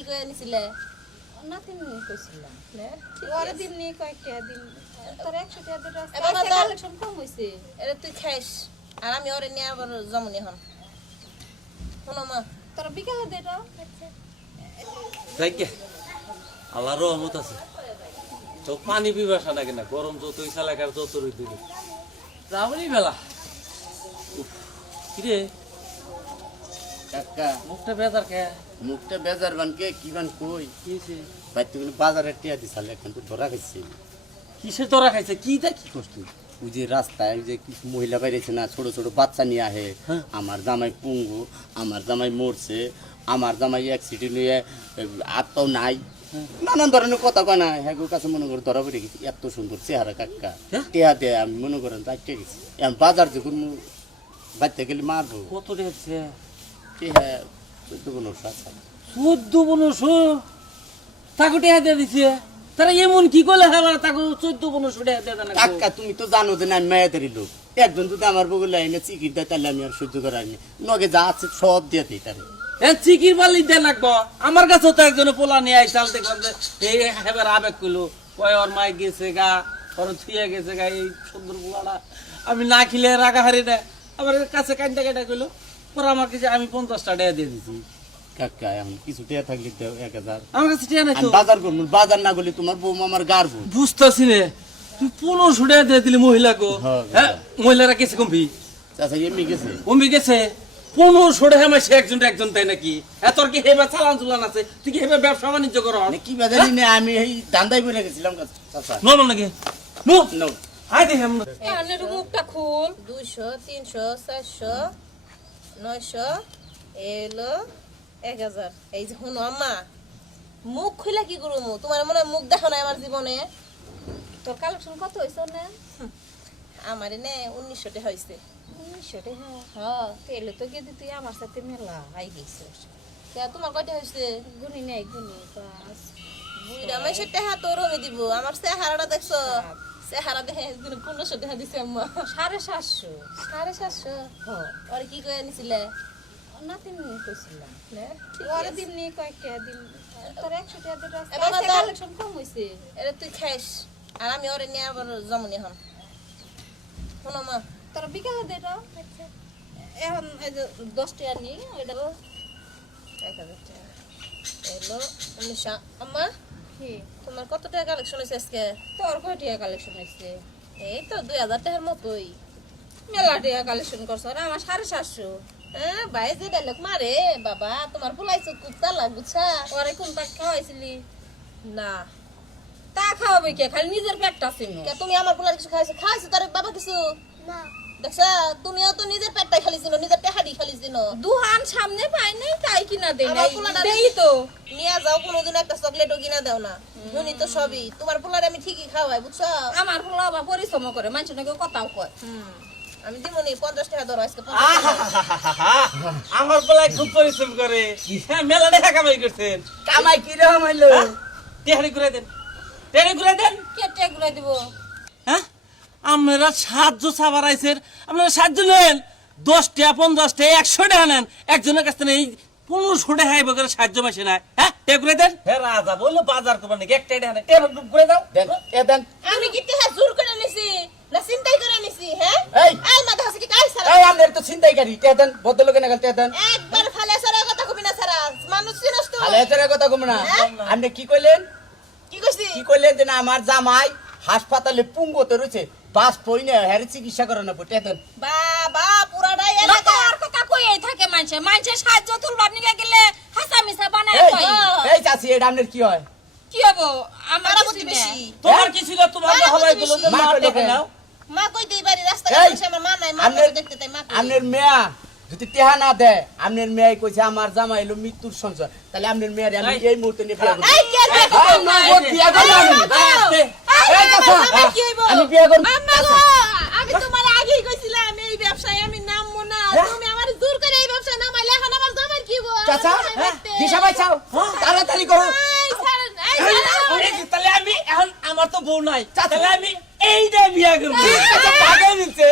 কি কই আনিছিলে? নাতিন নিয়ে কইছিলাম না ওরে দিন নিয়ে কয়েকটা দিন তোর 100 টাকা দিতে এবার আজকে দাও। কালেকশন কম হইছে এটা তুই খাইস আর আমি ওরে নিয়ে আবার জমনি এখন শোনো মা তোর বিকালে দে দাও যাইকে আল্লাহর রহমত আছে তো পানি পিবাসা নাকি না গরম যতই চালাকার তত রই দিবি যাবনি বেলা কিরে কাকা মুখটা বেজার কে মুখটা বেজার বানকে কি বান কই কি হয়েছে বাইতে গুলো বাজারে টিয়া দিছাল এখন তো ধরা খাইছে কিসের তোরা খাইছে কি দেখ কি করছ তুই ওই যে রাস্তায় ওই যে কিছু মহিলা বাইরেছে না ছোট ছোট বাচ্চা নিয়ে আহে হ্যাঁ। আমার জামাই পুঙ্গু আমার জামাই মরছে আমার জামাই অ্যাক্সিডেন্ট হয়ে আত্মাও নাই নানান ধরনের কথা কয় না হ্যাঁ কাছে মনে করে ধরা পড়ে গেছি এত সুন্দর চেহারা কাকা হ্যাঁ? টেহা দেয় আমি মনে করেন চারটে গেছি এখন বাজার যখন বাড়তে গেলে মারবো কত রেখেছে টেহা 14-15 আছে 14-15 তাকে টেহা দিয়ে দিছে তারা এমন কি করলে হ্যাঁ তাকে 14-15 টেহা দিয়ে দেন কাকা তুমি তো জানো যে না আমি মায়াদারি লোক একজন যদি আমার বগুলা এনে চিকিট দেয় তাহলে আমি আর সহ্য করার নগে যা আছে সব দিয়ে দিই তারে চিকির বালি দেন লাগবো আমার কাছে তো একজনে পোলা নিয়ে আইসাল দেখলাম যে এই হেবার আবেগ কইলো কয় ওর মাই গেছে গা ওর থুয়ে গেছে গা এই সুন্দর পোলাটা আমি না খিলে রাগা হারি না আমার কাছে কান্দা কাটা কইলো পরে আমার কাছে আমি 50 টাকা দিয়ে দিছি কাকা এখন কিছু টিয়া থাকলে দেও 1000 আমার কাছে টিয়া নাই আমি তো বাজার করবো বাজার না করলে তোমার বৌমা আমার গারবো বুঝতেছি রে তুই 15 টাকা দিয়ে দিলি মহিলাকে হ্যাঁ, হ্যাঁ মহিলারা কেছে কমবি চাচা এমনি গেছে কমবি গেছে 15 টাকা মাসে একজন তাই নাকি হ্যাঁ তোর কি হেবা চালান চুলান আছে তুই কি হেবা ব্যবসা বাণিজ্য কর মানে কি বাজারি না আমি এই দান্দাই বলে গেছিলাম চাচা নো নাকি নো নো আই দেখে আমরা এখানে মুখটা খুল 200 300 400 900 এলো 1000 এই যে শুনো আম্মা মুখ খুইলা কি করব তোমার মনে হয় মুখ দেখো না আমার জীবনে তোর কালেকশন কত হইছে না আমারে নে 1900 টাকা হইছে 1900 টাকা হ্যাঁ তেলে তো গেদি তুই আমার সাথে মেলা আই গেছিস কে তোমার কয়টা হইছে গুনি নাই গুনি পাঁচ বুইড়া মাইশের টাকা তোর আমি দিব আমার চেহারাটা দেখছো চেহারা দেখে 1500 টাকা দিছে আম্মা 750 750 হ্যাঁ ওরে কি কই আনিছিলে নাতিন নিয়ে কইছিলাম না ওরে দিন নিয়ে কয়েকটা দিন তোর 100 টাকা দিতে এবার আজকে দাও। কালেকশন কম হইছে এটা তুই খাইস আর আমি ওরে নিয়ে আবার জমনি এখন শোনো মা তোর বিকালে দে দাও এখন এই যে 10 টাকা নিয়ে ওইটা 1000 টাকা এলো 1900 আম্মা কি তোমার কত টাকা কালেকশন হয়েছে আজকে তোর কয় টাকা কালেকশন হইছে এই তো 2000 টাকার মতোই মেলা টাকা কালেকশন করছ আর আমার 750 হ্যাঁ ভাই যে ডায়লগ মারে বাবা তোমার ফুলাইছো কুত্তা লাগুছা ওরে কোন টাকা খাওয়াইছিলি না তা খাওয়াবে কে খালি নিজের পেটটা ছিল কে তুমি আমার ফুলার কিছু খাইছো তার বাবা কিছু না দেখছা তুমিও তো নিজের পেটটাই খালি ছিল নিজের টেহাডি খালি ছিল দুহান সামনে পাই নাই তাই কিনা দেই আমার নাই পোলাটা দেই তো নিয়ে যাও কোনোদিন একটা চকলেটও কিনা দাও না শুনি তো সবই তোমার ফুলার আমি ঠিকই খাওয়াই বুঝছো আমার পোলা বা পরিশ্রম করে মানুষ নাকি কথাও কয় আমি দিমনি 50 টাকা ধরো আজকে 50 টাকা। আমার বেলায় খুব পরিশ্রম করে হ্যাঁ মেলা টাকা কামাই করছেন কামাই কি রকম হইলো টেহারি ঘুরে দেন টেহারি ঘুরে দেন কে টেগুলা দিব হ্যাঁ আপনারা সাহায্য সাবার আইসের আপনারা সাহায্য নেন 10 টাকা 50 টাকা 100 টাকা নেন একজনের কাছ থেকে এই 1500 টাকা আইব করে সাহায্য মাসে নাই হ্যাঁ টেয়া ঘুরে দেন হ্যাঁ রাজা বললো বাজার করবার নাকি একটা টাকা নেন টেয়া ঘুরে দাও দেন এ দেন আমি কি টেহা জোর করে নিছি না চিন্তাই করে নিছি হ্যাঁ এই এই মাথা হাসি কি কাই সারা এই আমনের তো চিন্তাইকারী টিয়া দেন ভদ্রলোকে না টিয়া দেন একবার ফালে সারা কথা কবি না সারা মানুষ চিনস তো তাহলে এটার কথা কম না আপনি কি কইলেন কি কইছি কি কইলেন যে না আমার জামাই হাসপাতালে পুঙ্গতে রয়েছে বাস পইনে হ্যারে চিকিৎসা করানো পড়ে দেন বাবা পুরাটাই না এলাকা আর কথা কই থাকে মানুষে সাহায্য তুলবার নিয়ে গেলে হাসা মিছা বানায় এই কই এই চাচি এটা আপনার কি হয় কি হবো আমার মারা কিছু বুদ্ধি না। বেশি তোমার কি ছিল তোমার মারা হবাই বুদ্ধি গুলো বেশি। মা মা টাকা কই নাও মা কই দেই বাড়ি রাস্তা এই, গেছে আমার মা নাই মা আপনার- দেখতে তাই মা কই আপনার মেয়া যদি টেহা না দেয় আপনার মেয়ে কইছে আমার জামাই হলো মৃত্যুর সঞ্চয় তাহলে আপনার মেয়ের আমি এই মুহূর্তে নিয়ে বিয়া করব এই কে কে এই, মা গো, বিয়া করব আমি। এই চাচা, কি হইব আমি বিয়া করব আম্মা গো আমি তোমার আগেই কইছিলাম এই ব্যবসায় আমি নামবো না তুমি আমার দূর করে এই ব্যবসায় নামাইলে এখন আমার জামার কি হইব চাচা দিশা ভাই চাও তাড়াতাড়ি করো এই ছাড়েন এই ছাড়েন তাহলে আমি এখন আমার তো বউ নাই তাহলে আমি এইটা বিয়া করবো ঠিক আছে, টাকা দিচ্ছে